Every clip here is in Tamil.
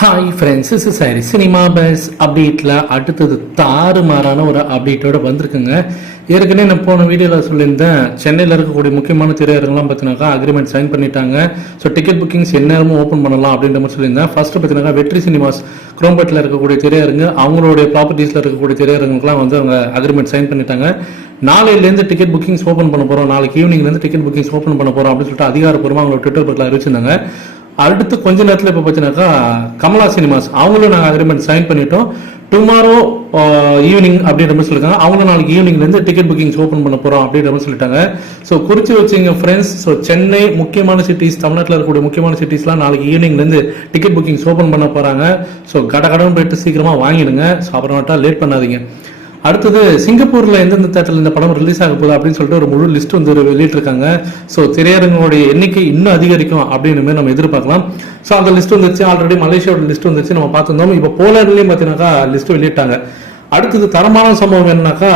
ஹாய் ஃப்ரெண்ட்ஸ் இஸ் சாரி சினிமா பஸ் அப்டேட்டில் அடுத்தது தாறுமாறான ஒரு அப்டேட்டோடு வந்திருக்குங்க. ஏற்கனவே நான் போன வீடியோவில் சொல்லியிருந்தேன் சென்னையில் இருக்கக்கூடிய முக்கியமான திரையரங்கெல்லாம் பார்த்தீங்கன்னாக்கா அக்ரிமெண்ட் சைன் பண்ணிட்டாங்க. ஸோ டிக்கெட் புக்கிங்ஸ் எந்நேரமும் ஓப்பன் பண்ணலாம் அப்படின்ற மாதிரி சொல்லியிருந்தேன். ஃபர்ஸ்ட் பார்த்தீங்கன்னா வெற்றி சினிமாஸ் குரோம்பேட்டில் இருக்கக்கூடிய திரையரங்கு அவங்களுடைய ப்ராப்பர்ட்டிஸில் இருக்கக்கூடிய திரையரங்குக்கெல்லாம் வந்து அவங்க அக்ரிமெண்ட் சைன் பண்ணிட்டாங்க. நாளையிலேருந்து டிக்கெட் புக்கிங்ஸ் ஓப்பன் பண்ண போகிறோம் நாளைக்கு ஈவினிங்லேருந்து டிக்கெட் புக்கிங்ஸ் ஓப்பன் பண்ண போகிறோம் அப்படின்னு சொல்லிட்டு அதிகாரப்பூர்வமாக அவங்களோட ட்விட்டர் பக்கத்தில் அறிவிச்சிருந்தாங்க. அடுத்து கொஞ்ச நேரத்தில் இப்போ பார்த்தீங்கன்னாக்கா கமலா சினிமாஸ். அவங்களும் நாங்கள் அக்ரிமெண்ட் சைன் பண்ணிட்டோம். டுமாரோ ஈவினிங் அப்படின்ற மாதிரி சொல்லிருக்காங்க. அவங்களும் நாளைக்கு ஈவினிங்லேருந்து டிக்கெட் புக்கிங்ஸ் ஓப்பன் பண்ண போகிறோம் அப்படின்ற மாதிரி சொல்லிட்டாங்க. ஸோ குறித்து வச்சுங்க ஃப்ரெண்ட்ஸ் ஸோ சென்னை முக்கியமான சிட்டிஸ் தமிழ்நாட்டில் இருக்கக்கூடிய முக்கியமான சிட்டிஸ்லாம் நாளைக்கு ஈவினிங்லேருந்து டிக்கெட் புக்கிங்ஸ் ஓப்பன் பண்ண போகிறாங்க ஸோ கட கடகடன் போயிட்டு சீக்கிரமாக வாங்கிடுங்க. ஸோ அப்புறமேட்டா லேட் பண்ணாதீங்க. அடுத்தது சிங்கப்பூர்ல எந்தெந்த தேட்டரில் இந்த படம் ரிலீஸ் ஆக போகுது அப்படின்னு சொல்லிட்டு ஒரு முழு லிஸ்ட் வந்து வெளியிட்டிருக்காங்க. ஸோ திரையரங்கோடைய எண்ணிக்கை இன்னும் அதிகரிக்கும் அப்படின்னு நம்ம எதிர்பார்க்கலாம். ஸோ அந்த லிஸ்ட் வந்துச்சு ஆல்ரெடி மலேசியாவோட லிஸ்ட் வந்துச்சு நம்ம பார்த்துருந்தோம். இப்போ போலாண்ட்லேயும் பார்த்தீங்கன்னாக்கா லிஸ்ட் வெளியிட்டாங்க. அடுத்தது தரமான சம்பவம் என்னன்னாக்கா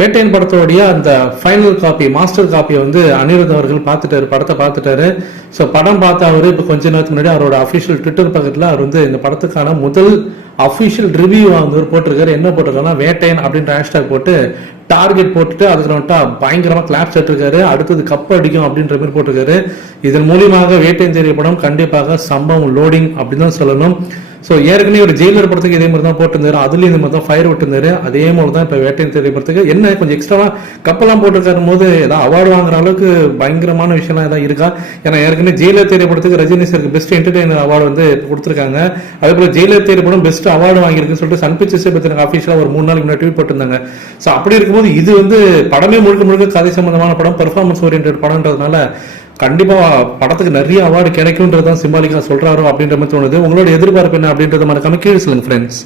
வேட்டையன் படத்தோடைய அந்த ஃபைனல் காப்பி மாஸ்டர் காப்பியை வந்து அனிருத் அவர்கள் பார்த்துட்டாரு. படத்தை பார்த்துட்டாரு. ஸோ படம் பார்த்த அவர் இப்போ கொஞ்ச நேரத்துக்கு முன்னாடி அவரோட அஃபிஷியல் ட்விட்டர் பக்கத்தில் அவர் வந்து இந்த படத்துக்கான முதல் அஃபிஷியல் ரிவ்யூ வந்து போட்டிருக்காரு. என்ன போட்டிருக்காருன்னா வேட்டையன் அப்படின்ற ஹேஷ்டாக் போட்டு டார்கெட் போட்டுட்டு அதுக்கு வந்துட்டா பயங்கரமா கிளாப்ஸ் எடுத்திருக்காரு அடுத்தது கப் அடிக்கும் அப்படின்ற மாதிரி போட்டிருக்காரு. இதன் மூலியமாக வேட்டையன் தெரிய படம் கண்டிப்பாக சம்பவம் லோடிங் அப்படின்னு தான் சொல்லணும். ஸோ ஏற்கனவே ஒரு ஜெயிலர் படத்துக்கு இதே மாதிரி தான் போட்டிருந்தாரு. அதுலேயும் இந்த மாதிரி தான் ஃபயர் விட்டுருந்தாரு. அதே மாதிரி தான் இப்போ வேட்டையின் தெரிய படத்துக்கு என்ன கொஞ்சம் எக்ஸ்ட்ராவாக கப்பெல்லாம் போட்டிருக்காரு போது ஏதாவது அவார்டு வாங்குற அளவுக்கு பயங்கரமான விஷயம்லாம் ஏதாவது இருக்கா? ஏன்னா ஏற்கனவே ஜெயிலர் தெரிய படத்துக்கு ரஜினி சாருக்கு பெஸ்ட் என்டர்டைனர் அவார்டு வந்து கொடுத்துருக்காங்க. அதே போல் ஜெயிலர் தெரிய படம் பெஸ்ட் அவார்டு வாங்கியிருக்குன்னு சொல்லிட்டு சன் பிக்சர்ஸே பத்தி ஆஃபீஸில் ஒரு மூணு நாளைக்கு முன்னாடி ட்வீட் போட்டிருந்தாங்க. ஸோ அப்படி இருக்கும்போது இது வந்து படமே முழுக்க முழுக்க கதை சம்பந்தமான படம் பெர்ஃபார்மன்ஸ் ஓரியன்ட் படம்ன்றதுனால கண்டிப்பா படத்துக்கு நிறைய அவார்டு கிடைக்கும்ன்றதான் சிம்பாலிக்கா சொல்றாரோ அப்படின்ற மாதிரி தோணுது. உங்களோட எதிர்பார்ப்பு என்ன அப்படின்றத மறக்காம கீழே சொல்லுங்கள் ஃப்ரெண்ட்ஸ்